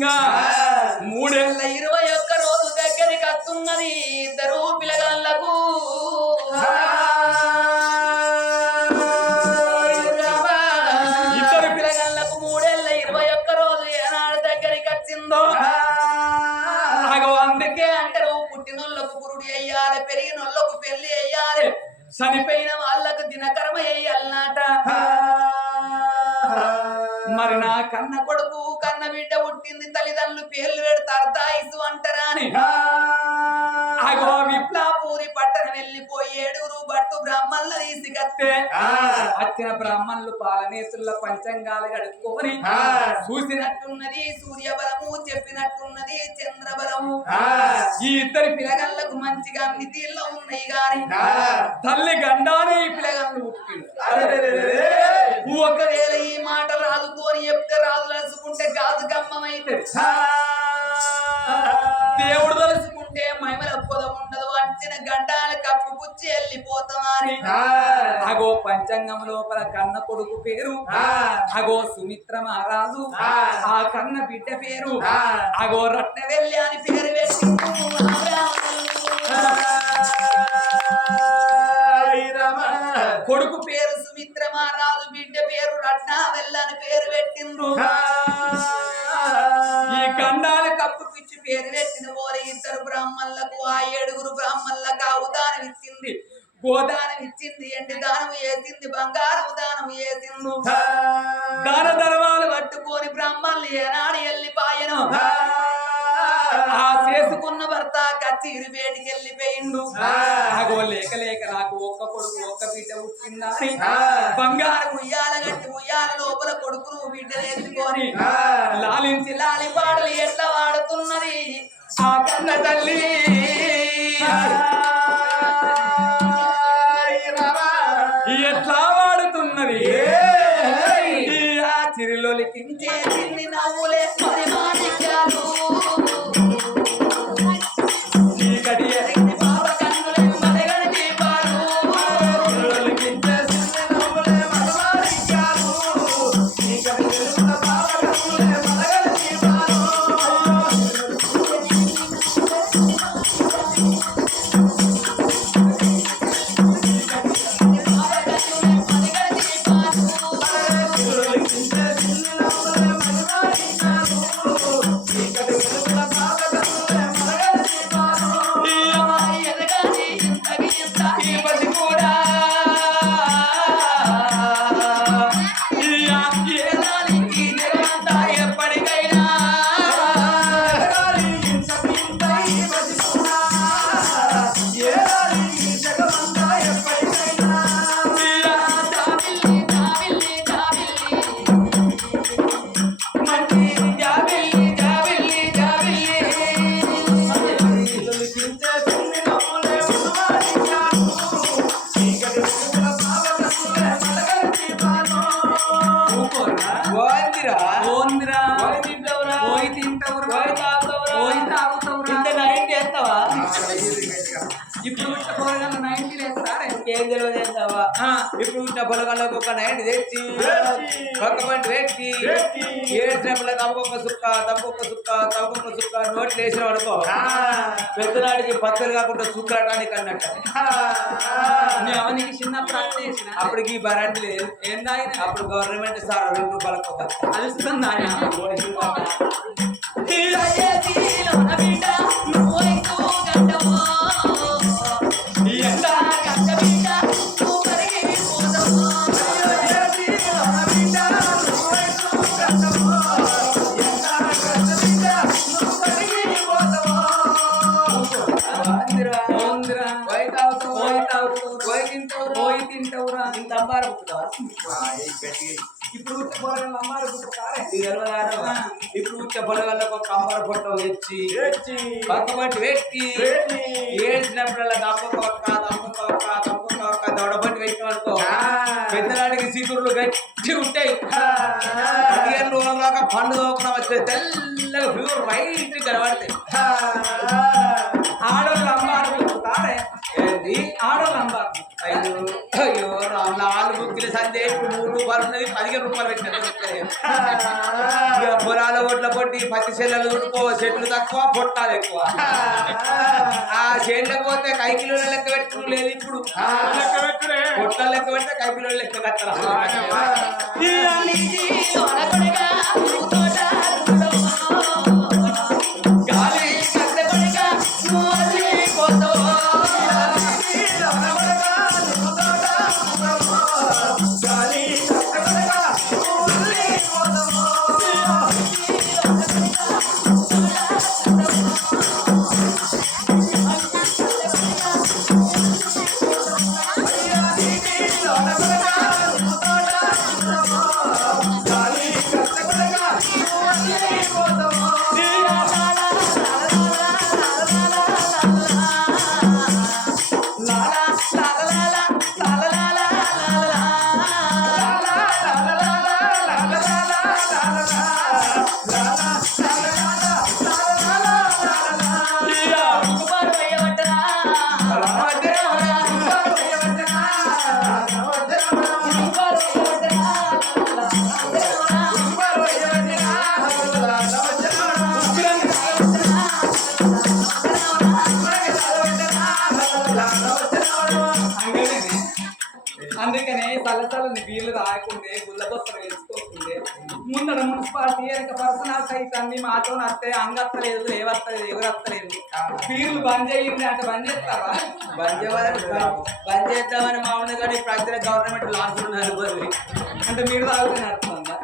సందర్భంగా 321 రోజు దగ్గరికి వస్తున్నది ఇద్దరు పిల్లగాళ్ళకు ఇద్దరు పిల్లగాళ్ళకు 321 రోజు ఏనాడు దగ్గరికి వచ్చిందో అందుకే అంటారు పుట్టినోళ్ళకు పురుడు అయ్యాలి పెరిగినోళ్ళకు పెళ్లి అయ్యాలి చనిపోయిన వాళ్ళకు దినకర్మ అయ్యాలన్నట మరి నా కన్న కొడుకు కన్న బిడ్డ పుట్టింది తల్లిదండ్రులు పేర్లు పెడతారు తాయిసు అంటారా అని అగో విప్లాపూరి పట్టణం వెళ్ళిపోయి 7 బట్టు బ్రాహ్మణులు తీసుకత్తే వచ్చిన బ్రాహ్మణులు పాలనేతుల పంచంగాలు కడుక్కొని చూసినట్టున్నది సూర్యబలము చెప్పినట్టున్నది చంద్రబలము ఈ ఇద్దరి పిల్లగాళ్ళకు మంచిగా నిధిలో ఉన్నాయి గాని తల్లి గండాని పిల్లగాళ్ళు పుట్టిండు ఒకవేళ ఈ మాట రాదుతో అని చెప్తే రాదు తలుసుకుంటే గాజు గమ్మమైతే దేవుడు తలుసుకుంటే మహిమల పొద ఉండదు అంచిన గడ్డాల కప్పు పుచ్చి వెళ్ళిపోతామని అగో పంచాంగం లోపల కన్న కొడుకు పేరు అగో సుమిత్ర మహారాజు ఆ కన్న బిడ్డ పేరు అగో రత్నవెల్లి అని పేరు పెట్టి కొడుకు పేరు సుమిత్ర మహారాజు బిడ్డ పేరు రత్నవెల్లి అని పేరు పెట్టిండ్రు ఈ గండాల కప్పు పిచ్చి పేరు పెట్టిన పోలే ఇద్దరు బ్రాహ్మణులకు ఆ 7 బ్రాహ్మణులకు అవదానం ఇచ్చింది గోదానం ఇచ్చింది ఎండి దానం వేసింది బంగారం దానం వేసిండు దాన ధర్మాలు పట్టుకొని బ్రాహ్మణులు ఏనాడు వెళ్ళిపోయను ఆ చేసుకున్న భర్త కచ్చిరి వేడికి వెళ్ళిపోయిండు అగో లేక లేక నాకు ఒక్క కొడుకు ఒక్క బిడ్డ పుట్టిందని బంగారం ఉయ్యాల గట్టి ఉయ్యాల లోపల కొడుకును బిడ్డలు ఎత్తుకొని లాలించి లాలి పాటలు ఎట్లా వాడుతున్నది ఆ కన్న తల్లి ఎట్లా వాడుతున్నది ఆ చిరిలోలికించే చిన్ని నవ్వులే మరి మాణిక్యాలు ఇప్పుడు పొలగాళ్ళకు ఒక 90 తెచ్చి పక్క పంటి పెట్టి ఏడ్చినప్పుడు తమకొక్క సుక్క తమకొక్క సుక్క తమకొక్క సుక్క నోట్లు వేసిన అనుకో పెద్దనాడికి పచ్చలు కాకుండా సుక్కడానికి అన్నట్టు అవనికి చిన్నప్పుడు అట్లా వేసిన అప్పటికి బరాంటి లేదు ఏందాయన అప్పుడు గవర్నమెంట్ సార్ 2 రూపాయలకు అలుస్తుంది ఆయన ఇప్పుడు పొలగాళ్ళకు ఒక అమ్మారు ఫోటో తెచ్చి పక్క పట్టి పెట్టి ఏడ్చినప్పుడల్లా దమ్మకొక్క దొడబట్టి పెట్టిన అనుకో పెద్దనాడికి సిగురులు గట్టి ఉంటాయి 15 రోజుల దాకా పండు తోకుండా వచ్చే తెల్లగా ప్యూర్ వైట్ కనబడతాయి ఆడోళ్ళు అమ్మారు ఏంటి ఆడోళ్ళు అమ్మారు అయ్యో రామ్ 4 కిలో సందే ఇప్పుడు 3 రూపాయలు ఉన్నది 15 రూపాయలు పెట్టిన పొలాల ఒడ్ల పొట్టి పత్తి చెల్లెలు ఉడుకో చెట్లు తక్కువ పొట్టాలు ఎక్కువ ఆ చేనులకు పోతే కైకిలో లెక్క పెట్టుకుని లేదు ఇప్పుడు పొట్ల లెక్క పెడితే కైకిలో లెక్క కట్టరా అందుకనే తలతలని వీళ్ళు రాకుండే గుల్లబొత్తలు వేసుకోకుండే ముందర మున్సిపాలిటీ వెనక పర్సనల్ సైట్ అన్ని మాతో వస్తే అంగత్తలేదు ఏవత్తలేదు ఎవరత్తలేదు వీళ్ళు బంద్ చేయండి అంటే బంద్ చేస్తారా బంద్ చేద్దామని మామూలు కానీ ఇప్పుడు అయితే గవర్నమెంట్ లాస్ ఉన్నారు అంటే మీరు తాగుతూనే అర్థందా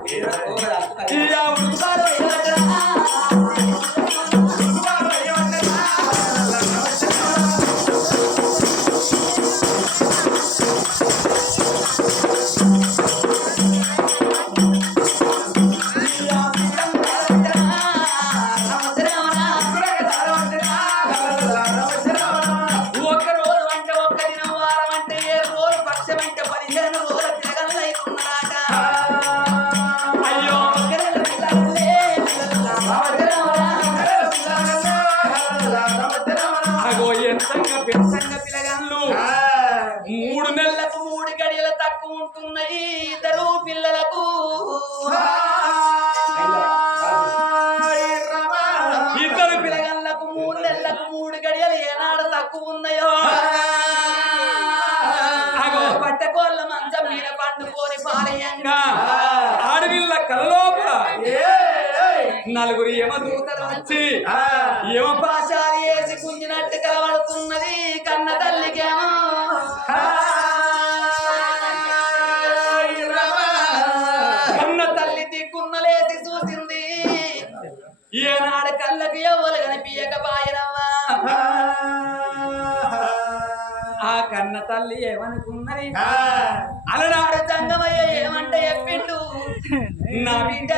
పిల్లగాళ్ళు 3 నెలలకు 3 గడియలు తక్కువ ఉంటున్నాయి ఇద్దరు పిల్లలకు ఇద్దరు పిల్లగాళ్ళకు 3 నెలలకు 3 గడియలు ఏనాడు తక్కువ ఉన్నాయో అగో పట్టకోళ్ళ మంచం మీద పండుకొని పాలయంగా ఆడవిళ్ళ కలలోపల నలుగురు యమదూతలు వచ్చి యమ పాశాలు వేసి గుంజినట్టు కనబడుతున్నది కన్న తల్లికేమో కన్న తల్లి దిక్కున్నలేసి చూసింది ఏనాడు కళ్ళకు ఎవ్వరు కనిపించకపాయనమ్మా ఆ కన్న తల్లి ఏమనుకున్నది అలనాడు జంగమయ్య ఏమంటే చెప్పిండు నా బిడ్డ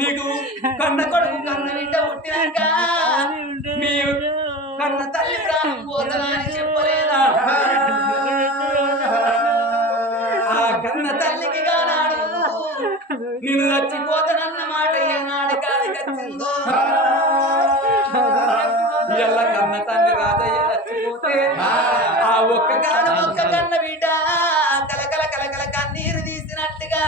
నీకు కన్న కొడుకు కన్న బిడ్డ పుట్టినాక మీ కన్న తల్లి ప్రాణం పోతనా అని చెప్పలేదా ఆ కన్న తల్లికి కానాడు నేను చచ్చిపోతానన్న మాట ఏనాడు కాలికొచ్చిందో ఎల్ల కన్న తండ్రి రాదయ్య చచ్చిపోతే ఆ ఒక్క కన్న బిడ్డ కలకల కలకల కన్నీరు తీసినట్టుగా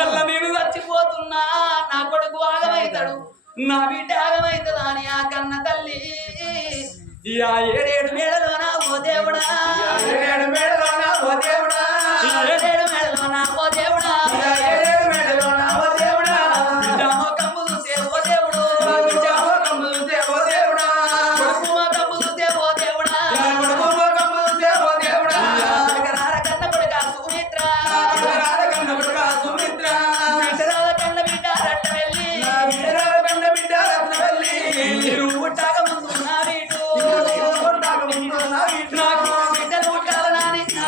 ఎల్ల నేను చచ్చిపోతున్నా నా కొడుకు ఆగమైతాడు నా బిడ్డ ఆగమైతుందా అని ఆ కన్న తల్లి ఆ 7 మేడలోన ఓ దేవుడా 7 మేడలోన ఓ దేవుడా 7 మేడలోన ఓ దేవుడా 7 మేడలోన ఓ దేవుడా జామో కంబులు ఓ దేవుడు జామో కంబులు ఓ దేవుడా కొడుకుమ కంబులు ఓ దేవుడా కొడుకుమ కంబులు ఓ దేవుడా కరార కన్న కొడుక సుమిత్ర కరార కన్న కొడుక సుమిత్ర విఠరాల కన్న బిడ్డ రట్టవెల్లి విఠరాల కన్న బిడ్డ రట్టవెల్లి మీరు పుట్టాక ముందు నా వీటు నాకు బిడ్డలు పుట్టాలని నా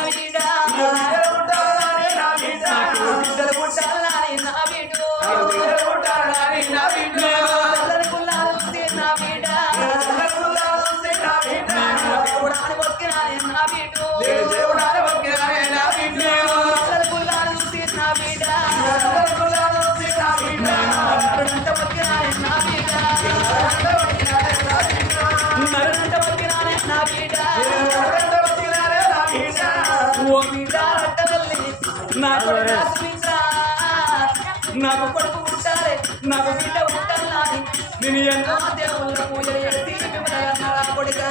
ఓ బిడ్డ అట్టవల్లి నా కొడుకు సుమిత్ర నాకు కొడుకు ఉంటారే నాకు బిడ్డ ఉంటాను నేను ఎన్నో దేవుళ్ళ పూజలు చేసి మిమ్మల్ని కొడుక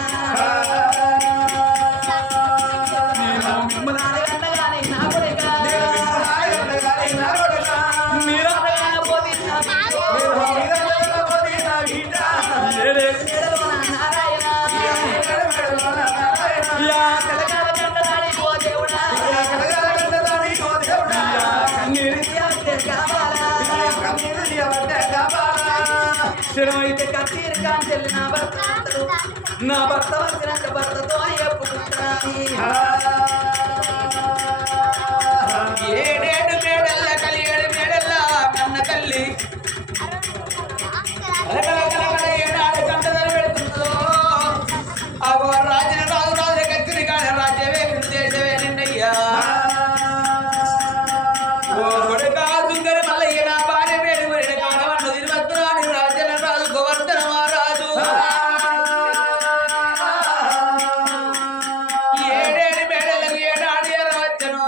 మిమ్మల్ని అన్నగానే నా కొడుక మీరు పోతే నారాయణ తెలంగాణ గంటదాడి ఓ దేవుడా అయితే కత్తిరి కాంచెల్లి నా భర్త వచ్చినాక భర్తతో చెప్పుకుంటాని ఏడేడు మేడల్ల కలిగేడు మేడల్ల కన్న తల్లి ఏనాడు కంటదలు పెడుతుందో అగో రాజున రాజు రాజుల కత్తిరి కాడ రాజ్యమే దేశమే నిన్నయ్యా ఓ కొడుకా సుందరి మల్లయ్య నా భార్య మేడు కొరిన కాడవన్న తిరువత్తురాని రాజన రాజు గోవర్ధన మహారాజు ఏడేడు మేడలకు ఏనాడు ఎరవచ్చను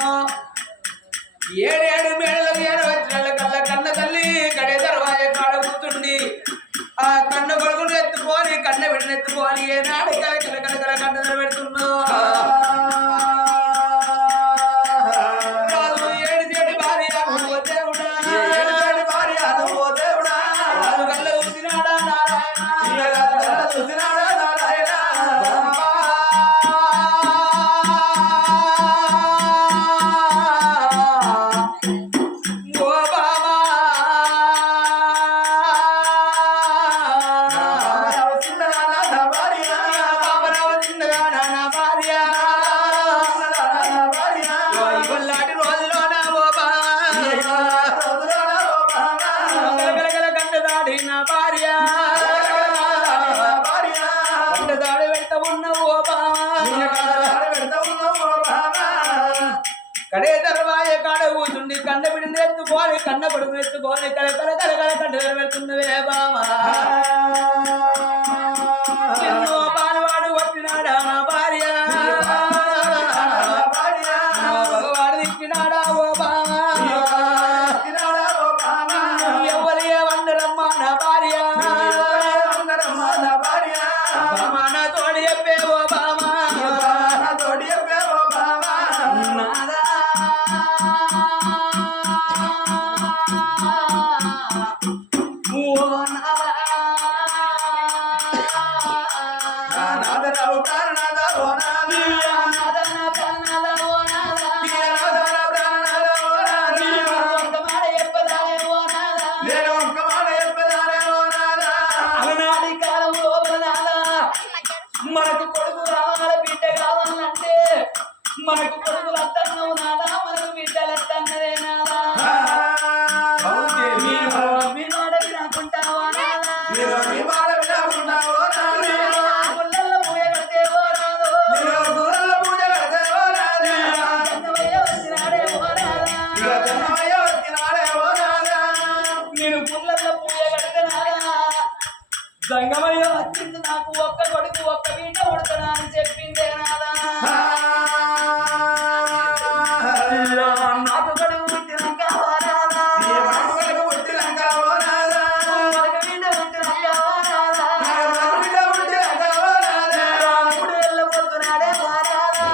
ఏడేడు మేడలకు ఎరవచ్చిన కళ్ళ కన్న తల్లి కడే దర్వాజ కాడ కూర్చుండి ఆ కన్న కొడుకును ఎత్తుకొని కన్న బిడ్డను ఎత్తుకొని ఏనాడు కల కల కల కన్న పెడుతున్నా రాజు ఏడు చేడి భార్య ఓ దేవుడా రాజు కళ్ళ చూసినాడా నారాయణ ఓ బాబా బాబరావు చిన్నగా నా భార్య ఓ ఇవల్లాంటి రోజులోన ఓ బాబా గలగల గంటదాడి నా భార్య గంటదాడి వెంట ఉన్న ఓ బాబా కడే దర్వాయ కాడ కూర్చుండి కన్న బిడ్డను ఎత్తుకోని కన్న కొడుకును ఎత్తుకోని కలకల కలకల కంటలు పెడుతున్నవే బామా ఎన్నో పాలవాడు వచ్చినాడా నా భార్య నా భగవాడు ఇచ్చినాడా ఓ బామా ఎవరి వందరమ్మా నా భార్య బామా నా తోడి చెప్పే ఓ బామా నాదా ఓ అలనాటి కాలం లోపల మనకు కొడుకు కావాలి బిడ్డ కావాలంటే మనకు కొడుకులు అత్తన్నం నాదా మనకు బిడ్డలు అత్తన్నదే నాదా మీ మాట వినకుంటావా నాదా గుళ్ళల్లో పూజ కడితేవో నాదో చిన్నవయ్య వచ్చినాడే ఓ నాదా నేను గుళ్ళల్లో పూజ కడితే నాదా సంగమయ్య వచ్చింది నాకు ఒక్క కొడుకు ఒక్క బిడ్డ ఉడతాడా అని చెప్పిందే నాదా నాకు కొడుకు పుట్టినాక ఓ నాదా మనకు బిడ్డ పుట్టినాక ఓ నాదా మూడు వెళ్ళబోతున్నాడే ఓ నాదా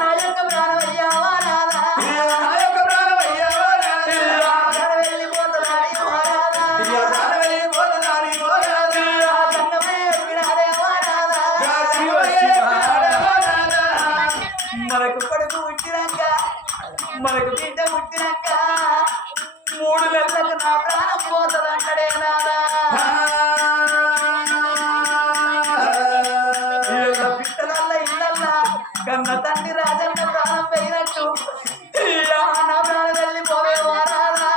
నా యొక్క ప్రాణమయ్యా ఓ నాదా వెళ్ళిపోతున్నాడే ఓ నాదా సంగమయ్య ఎక్కినాడే ఓ నాదా మనకు కొడుకు పుట్టినాక మనకు బిడ్డ పుట్టినాక 3 నెలలకు నా ప్రాణం పోతుందంటడే నాదా పిట్టలల్ల ఇళ్ళల్లా కన్న తండ్రి రాజన్న ప్రాణం పోయినట్టు నా ప్రాణం వెళ్ళిపోవేవో నాదా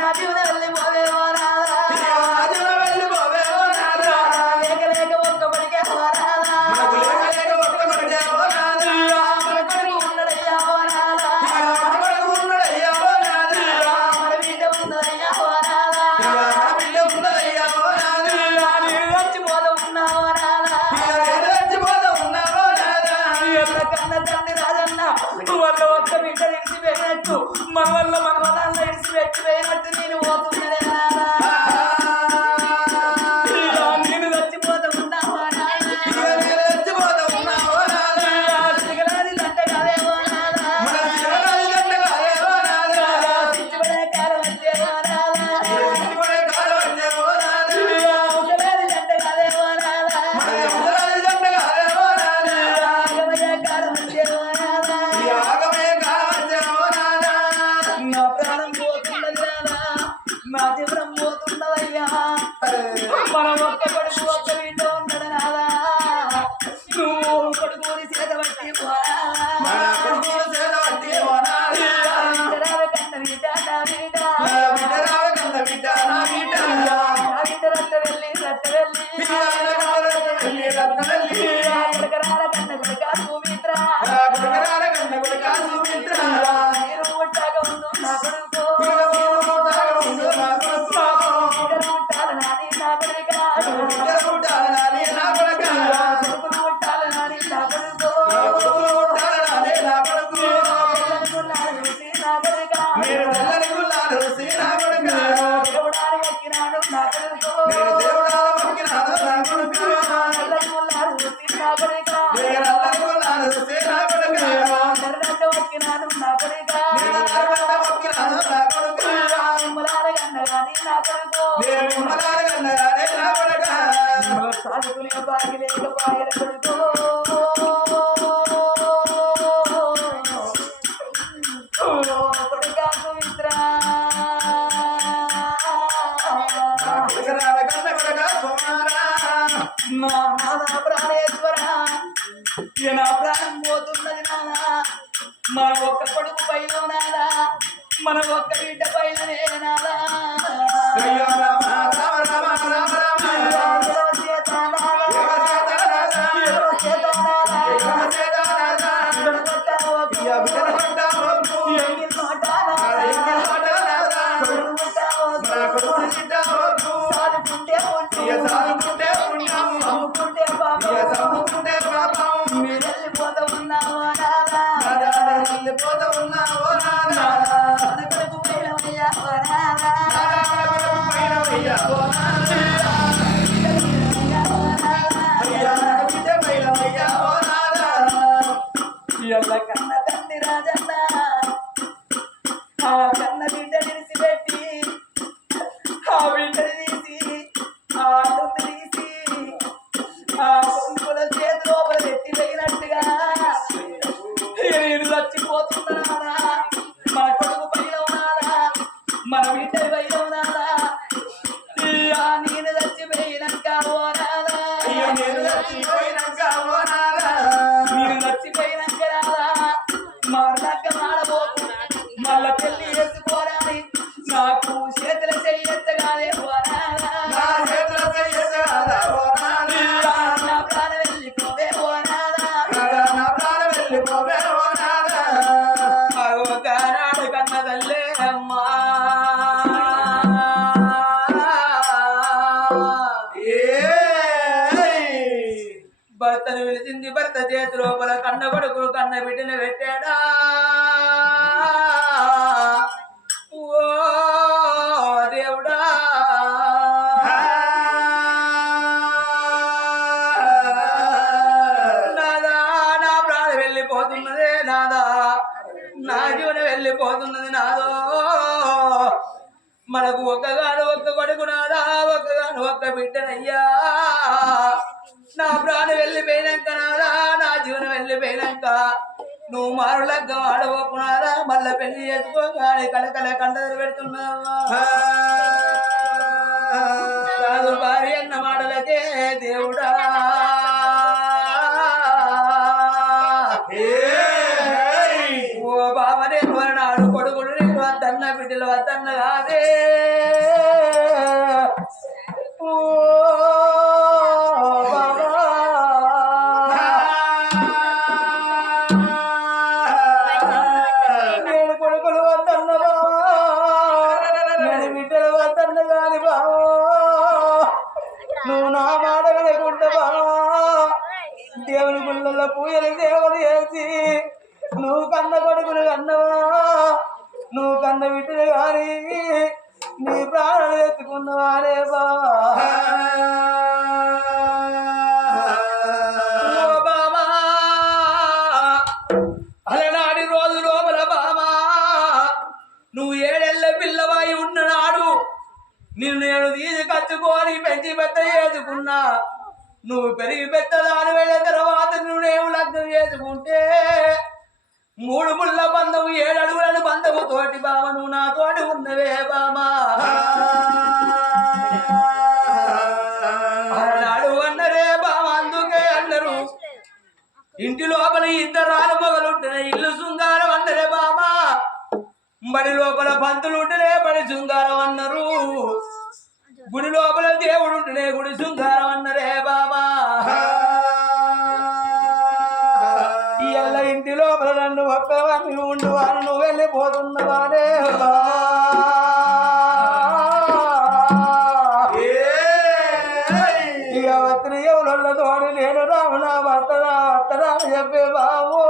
నా జీవనం వెళ్ళిపోవేవో నాదా లేక లేక ఒక్కబడికే ఓ నాదా మన కొడుకు ఉన్నడయ్యా ఓ నాదా మన బిడ్డ ఉన్నదయ్యా ఓ నాదా నేను చచ్చిపోతూ ఉన్నావో నాదా మనవల్ల మనవరాలను ఇడిచి పెట్టిపోయినట్టు నేను పోతున్నదే నాదా. నేను చచ్చిపోతా ఉన్నావా నాదా. సిగలాది దండ కాదేమో నాదా. సిచ్చిపడే కాలం వచ్చేవో నాదా. సిగలాది దండ కాదేమో నాదా. ఆగమయ్యే కాలం వచ్చేవో నాదా. నా ప్రాణం పోతున్నది నాదా. నా తీవ్రం పోతున్నదయ్యా. మనం ఒక్క కొడుకు ఒక్క వీళ్ళు ఉన్నాడు నాదా. నువ్వు కొడుకుని చేత పట్టి కన్న వీట నా వీట రట్ట వెళ్ళి కొడకరాల కన్న కొడుక సుమిత్ర నేను ఉంటాక ఉండు నా కొడుకు ఉంటాను నాని నా కొడుక కొడుకులు ఉంటాను నాని నా కొడుకు చూసి నా కొడుక దేవుడాలు ఎక్కినాడు నా కొడుకు చూసి నా కొడుక ఎర్రడ్డ ఎక్కినాడు నా కొడుక కన్న గాని నా కొడుకు సాగుకునే బాగి లేకపోయే కొడుకు కొడుక సుమిత్ర నా ప్రాణేశ్వర నా ప్రాణం పోతున్నది నానా. మన ఒక్క కొడుకు పైన నాదా. మన ఒక్క బిడ్డ పైననే నాదా. మీరెళ్ళిపోతా ఉన్నావా నాదా. కొడుకు పోయినవయ్యా ఓ నాదా. ఎల్ల కన్న తండ్రి రాజన్న ఆ కన్న బిడ్డ విడిచిపెట్టి ఆ బిడ్డని తీసి ఆ తొమ్మిది తీసి ఆ కొడుకుల చేతి లోపల పెట్టి పోయినట్టుగా నేను చచ్చిపోతున్నానా. మన కొడుకు పైన ఉన్నాడా. మన బిడ్డ పైన ఉన్నాడా. నేను చచ్చిపోయినాక ఓ నాదా. నేను చచ్చిపోయినాక రాదా. మాట్లాక మాడబోకు మళ్ళా పెళ్లి చేసుకోరాని నాకు చేతుల చెయ్యెత్తగానే ఓ నాదా. నా ప్రాణం వెళ్ళిపోవే ఓ నాదా. అగోతానాడు కన్న తల్లే అమ్మా భర్తను పిలిచింది. భర్త చేతి లోపల కన్న కొడుకు కన్న బిడ్డను పెట్టాడా. ఓ దేవుడా నాదా నా ప్రాణం వెళ్ళిపోతున్నదే నాదా. నా జీవనం వెళ్ళిపోతున్నది నాదో. మనకు ఒక్కగాను ఒక్క కొడుకు నాదా. ఒక్కగాను ఒక్క బిడ్డనయ్యా. నా ప్రాణం వెళ్ళిపోయినాక నాదా. నా జీవనం వెళ్ళిపోయినాక నువ్వు మారులగ్గ ఆడబోకున్నారా. మళ్ళా పెళ్లి చేసుకోగానే కడకల కంటలు పెడుతున్నావా. కాదు భార్య అన్న మాటలకే దేవుడా. ఓ బాబనే నాడు కొడుకుడు నేను వద్దన్న బిడ్డలు వద్దన్న కాదే. ఓ నేను కొడుకులు వద్దన్న బావా. నేను బిడ్డలు వద్దన్న కాని బావా. నువ్వు నా మాట వినకుంటే బావా. దేవుని గుళ్ళల్లో పూజలు దేవుడు వేసి నువ్వు కన్న కొడుకులు కన్నవా. నువ్వు కన్న బిడ్డలు కానీ నీ ప్రాణాలు ఎత్తుకున్నవారే బావా బాబా అలనాడి రోజు లోపల బామా నువ్వు ఏడెళ్ళ పిల్లవాయి ఉన్ననాడు నిన్ను నేను తీసుకొచ్చుకొని పెంచి పెద్ద చేసుకున్నా నువ్వు పెరిగి పెద్దదాని వెళ్ళిన తర్వాత నువ్వేమి లగ్నం చేసుకుంటే 3 ముళ్ళ బంధము 7 అడుగులను బంధము తోటి బామ నువ్వు నా తోటి ఉన్నవే బామా అన్నాడు అన్నరే బామ అందుకే అన్నారు ఇంటి లోపల 2 ఆడమొగలుంటేనే ఇల్లు శృంగారం అన్నరే బామా బడి లోపల పంతులు ఉంటేనే బడి శృంగారం అన్నారు గుడి లోపల దేవుడు ఉంటేనే గుడి శృంగారం అన్నరే బాబా ఇయ్యాల ఇంటి లోపల నన్ను ఒక్కవాడిని ఉండువాను నువ్వు వెళ్ళిపోతున్నవాడే ఇక వత్రి ఎవరున్న తోడు నేను రావునా వత్తరా వత్తరా అని చెప్పే బాబు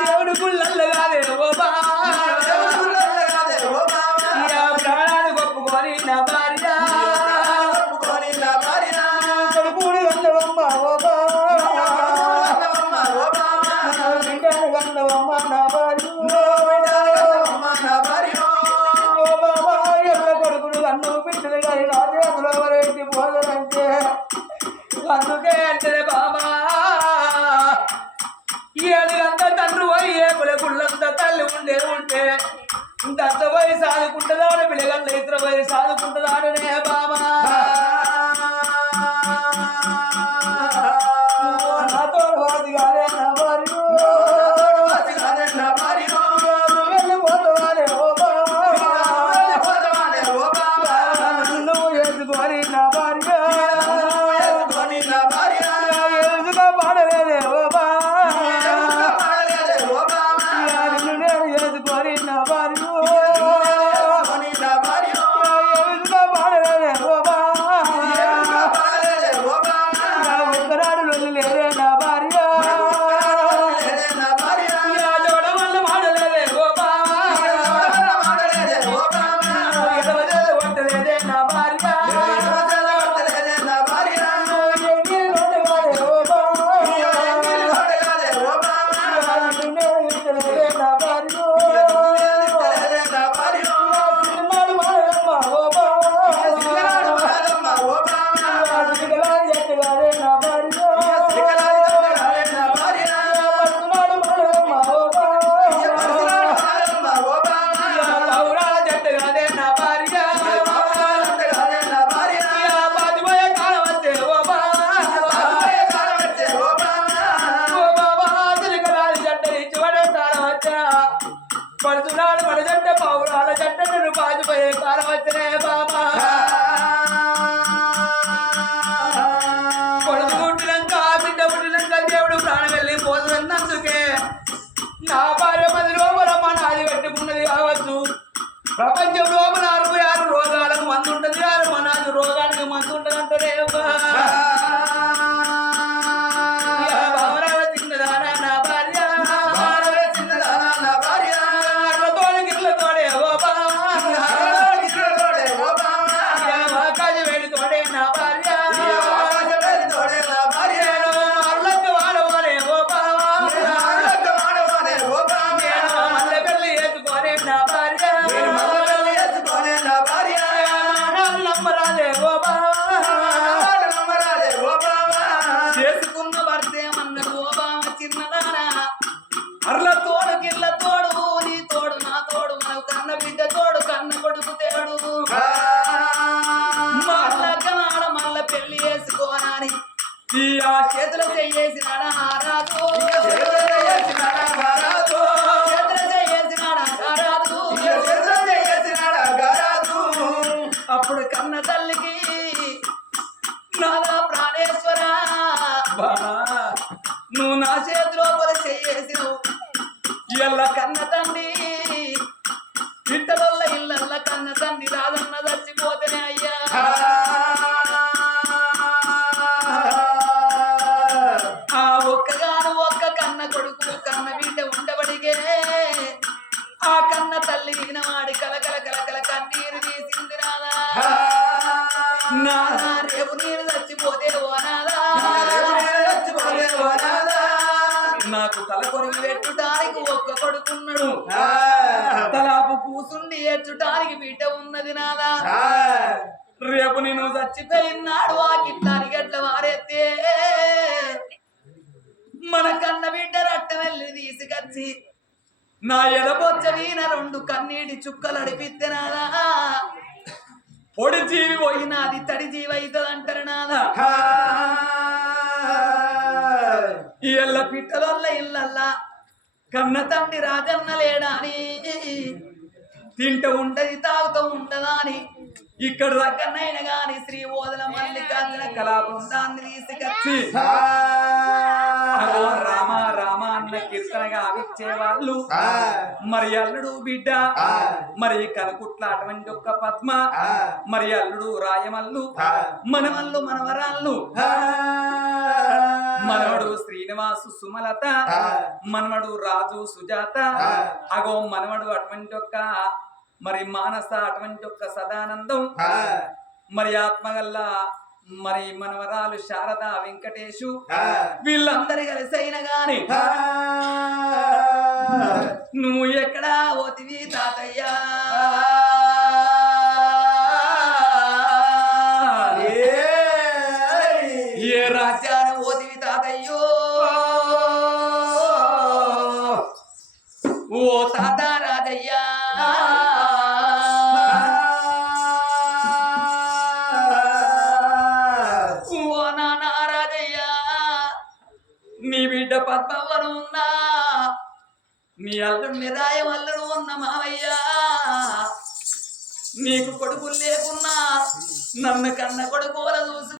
దేవుడు గుళ్ళల్లో కాదే ఓ ప్రాణాలు గొప్పుకొని నా భార్య కొడుకుని గంధవమ్మ ఓ బిడ్డను గంధవమ్మ నా భార్య ఓ బాబా ఎల్ల కొడుకులు అన్ను బిడ్డలు కానీ నా చేతులు ఎవరెట్టి పోదరంటే అందుకే అంటే బాబా ఏడుగంత తండ్రి పోయి ఏపుల గుళ్ళంత తల్లి ఉంటే ఇంత పోయి సాదుకుంటుందాడు పిల్లగంత ఇతర పోయి సాదుకుంటుందాడనే బాబా నాతో వాది కాదే నా భార్య వెళ్ళిపోతావాలే ఓ బాబా నువ్వు ఎదుగుని నా భార్య ఎదుగా పాడలేదే ఓ పడుతున్నాడు పడజంట పౌరాల జంట నేను పాచిపోయే కాలం వచ్చనే బాబా కొడుకు పుట్టినాక బిడ్డ పుట్టినాక దేవుడు ప్రాణం వెళ్ళిపోతున్నందుకే నా భార్య 10 లోపల మా నాది పెట్టుకున్నది కావచ్చు ప్రపంచం లోపల 66 రోగాలకు మందు ఉంటుంది 6 మనాది రోగానికి మందు ఉంటుందంటే ఓ చేసినాడా రాదు చేసినాడా గారాదు చేసినాడా రాదు అప్పుడు కన్న తల్లికి నాదా ప్రాణేశ్వర నువ్వు నా చేతిలో చేసినావు ఇళ్ళ కన్న తండ్రి ఇట్టలల్ల ఇళ్ళల్ల కన్న తండ్రి రాదన్న చచ్చిపోతేనే అయ్యా ఆ ఒక్కగాను ఒక్క కన్న కొడుకు కన్న బిడ్డ ఉండబడిగే ఆ కన్న తల్లి వాడి కలకల కలకల కన్నీరు తీసింది నాదా నాదా రేపు నేను చచ్చిపోతే ఓ నాదా నాకు తల కొరిగి పెట్టుటానికి ఒక్క కొడుకున్నాడు తలాపు కూసుండి ఏడ్చుటానికి బిడ్డ ఉన్నది నాదా రేపు నేను చచ్చిపోయినాడు ఆ కిట్లానికి ఎట్ల వారెత్తే మన కన్న బిడ్డ రట్ట వెళ్ళి తీసుకొచ్చి నా ఎడబొచ్చ వీణ 2 కన్నీటి చుక్కలు అడిపిస్తే నాదా పొడి జీవి పోయినాది తడి జీవి అవుతుంది నాదా ఈ ఎల్ల పిట్టలల్ల ఇళ్ళల్లా కన్న తండ్రి రాజన్న లేడాని తింటూ ఉంటది తాగుతూ ఉండదా అని ఇక్కడ రకన్నైన గాని శ్రీ ఓదల మల్లికార్జున కళా బృందాన్ని తీసుకొచ్చి రామ రామ అన్న కీర్తనగా ఆవిచ్చేవాళ్ళు మరి అల్లుడు బిడ్డ మరి కలకుట్ల అటువంటి ఒక్క పద్మ మరి అల్లుడు రాయమల్లు మనమల్లు మనవరాళ్ళు మనవడు శ్రీనివాసు సుమలత మనవడు రాజు సుజాత అగో మనవడు అటువంటి ఒక్క మరి మానస అటువంటి ఒక్క సదానందం మరి ఆత్మగల్లా మరి మనవరాలు శారద వెంకటేశు వీళ్ళందరి కలిసి అయినా గాని నువ్వు ఎక్కడా ఓతివి తాతయ్యా ఏ రాజ్యాన ఓతివి తాతయ్యో ఓ తాత రాజయ్యా నీ బిడ్డ పద్మవను ఉన్నా నీ అల్లుడు నిరాయం అల్లుడు ఉన్న మావయ్యా నీకు కొడుకులు లేకున్నా నన్ను కన్న కొడుకోల చూసు